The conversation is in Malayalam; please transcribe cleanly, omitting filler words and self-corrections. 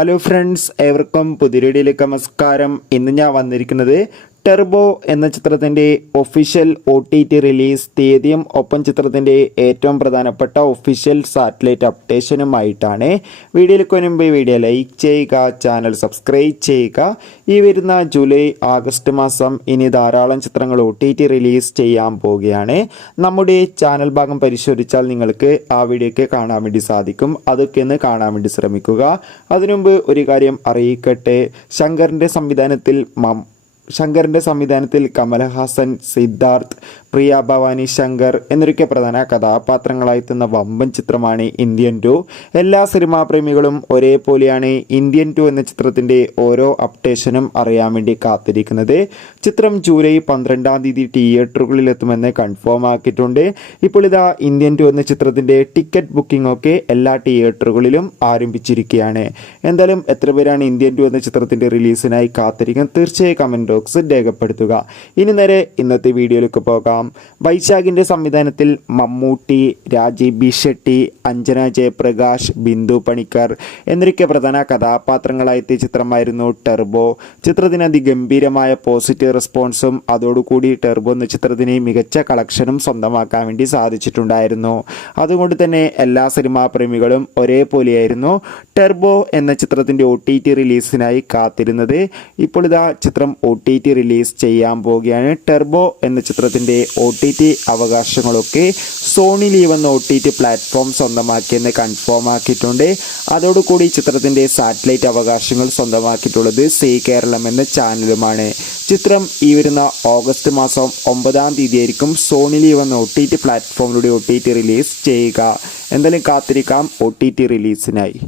ഹലോ ഫ്രണ്ട്സ്, ഏവർക്കും പുതിയ വീഡിയോയിലേക്ക് നമസ്കാരം. ഇന്ന് ഞാൻ വന്നിരിക്കുന്നത് ടെർബോ എന്ന ചിത്രത്തിൻ്റെ ഒഫീഷ്യൽ OTT റിലീസ് തീയതിയും ഒപ്പം ചിത്രത്തിൻ്റെ ഏറ്റവും പ്രധാനപ്പെട്ട ഒഫീഷ്യൽ സാറ്റലൈറ്റ് അപ്ഡേഷനുമായിട്ടാണ്. വീഡിയോയിലേക്ക് മുൻപ് വീഡിയോ ലൈക്ക് ചെയ്യുക, ചാനൽ സബ്സ്ക്രൈബ് ചെയ്യുക. ഈ വരുന്ന ജൂലൈ ആഗസ്റ്റ് മാസം ഇനി ധാരാളം ചിത്രങ്ങൾ OTT റിലീസ് ചെയ്യാൻ പോവുകയാണ്. നമ്മുടെ ചാനൽ ഭാഗം പരിശോധിച്ചാൽ നിങ്ങൾക്ക് ആ വീഡിയോയ്ക്ക് കാണാൻ വേണ്ടി സാധിക്കും. അതൊക്കെ ഒന്ന് കാണാൻ വേണ്ടി ശ്രമിക്കുക. അതിനുമുമ്പ് ഒരു കാര്യം അറിയിക്കട്ടെ, ശങ്കറിൻ്റെ സംവിധാനത്തിൽ കമൽഹാസൻ, സിദ്ധാർത്ഥ്, പ്രിയ ഭവാനി ശങ്കർ എന്നൊക്കെ പ്രധാന കഥാപാത്രങ്ങളായെത്തുന്ന വമ്പൻ ചിത്രമാണ് ഇന്ത്യൻ 2. എല്ലാ സിനിമാ പ്രേമികളും ഒരേപോലെയാണ് ഇന്ത്യൻ 2 എന്ന ചിത്രത്തിൻ്റെ ഓരോ അപ്ഡേഷനും അറിയാൻ വേണ്ടി കാത്തിരിക്കുന്നത്. ചിത്രം ജൂലൈ 12-ാം തീയതി തിയേറ്ററുകളിൽ എത്തുമെന്ന് കൺഫേം ആക്കിയിട്ടുണ്ട്. ഇപ്പോൾ ഇതാ ഇന്ത്യൻ 2 എന്ന ചിത്രത്തിൻ്റെ ടിക്കറ്റ് ബുക്കിംഗ് ഒക്കെ എല്ലാ തിയേറ്ററുകളിലും ആരംഭിച്ചിരിക്കുകയാണ്. എന്തായാലും എത്ര പേരാണ് ഇന്ത്യൻ 2 എന്ന ചിത്രത്തിൻ്റെ റിലീസിനായി കാത്തിരിക്കുന്നത്? തീർച്ചയായും കമൻറ്റ് ബോക്സിൽ രേഖപ്പെടുത്തുക. ഇനി നേരെ ഇന്നത്തെ വീഡിയോയിലേക്ക് പോകാം. വൈശാഖിൻ്റെ സംവിധാനത്തിൽ മമ്മൂട്ടി, രാജീവ് ബി ഷെട്ടി, അഞ്ജന ജയപ്രകാശ്, ബിന്ദു പണിക്കർ എന്നൊക്കെ പ്രധാന കഥാപാത്രങ്ങളായെത്തിയ ചിത്രമായിരുന്നു ടെർബോ. ചിത്രത്തിന് അതിഗംഭീരമായ പോസിറ്റീവ് റെസ്പോൺസും അതോടുകൂടി ടെർബോ എന്ന ചിത്രത്തിന് മികച്ച കളക്ഷനും സ്വന്തമാക്കാൻ വേണ്ടി സാധിച്ചിട്ടുണ്ടായിരുന്നു. അതുകൊണ്ട് തന്നെ എല്ലാ സിനിമാ പ്രേമികളും ഒരേപോലെയായിരുന്നു ടെർബോ എന്ന ചിത്രത്തിൻ്റെ OTT റിലീസിനായി കാത്തിരുന്നത്. ഇപ്പോൾ ഇതാ ചിത്രം OTT റിലീസ് ചെയ്യാൻ പോവുകയാണ്. ടെർബോ എന്ന ചിത്രത്തിൻ്റെ OTT അവകാശങ്ങളൊക്കെ സോണി ലീവ് എന്ന OTT പ്ലാറ്റ്ഫോം സ്വന്തമാക്കിയെന്ന് കൺഫേം ആക്കിയിട്ടുണ്ട്. അതോടുകൂടി ചിത്രത്തിൻ്റെ സാറ്റലൈറ്റ് അവകാശങ്ങൾ സ്വന്തമാക്കിയിട്ടുള്ളത് സീ കേരളം എന്ന ചാനലുമാണ്. ചിത്രം ഈ വരുന്ന ഓഗസ്റ്റ് മാസം 9-ാം തീയതി ആയിരിക്കും സോണി ലീവ് എന്ന OTT പ്ലാറ്റ്ഫോമിലൂടെ OTT റിലീസ് ചെയ്യുക. എന്തായാലും കാത്തിരിക്കാം OTT റിലീസിനായി.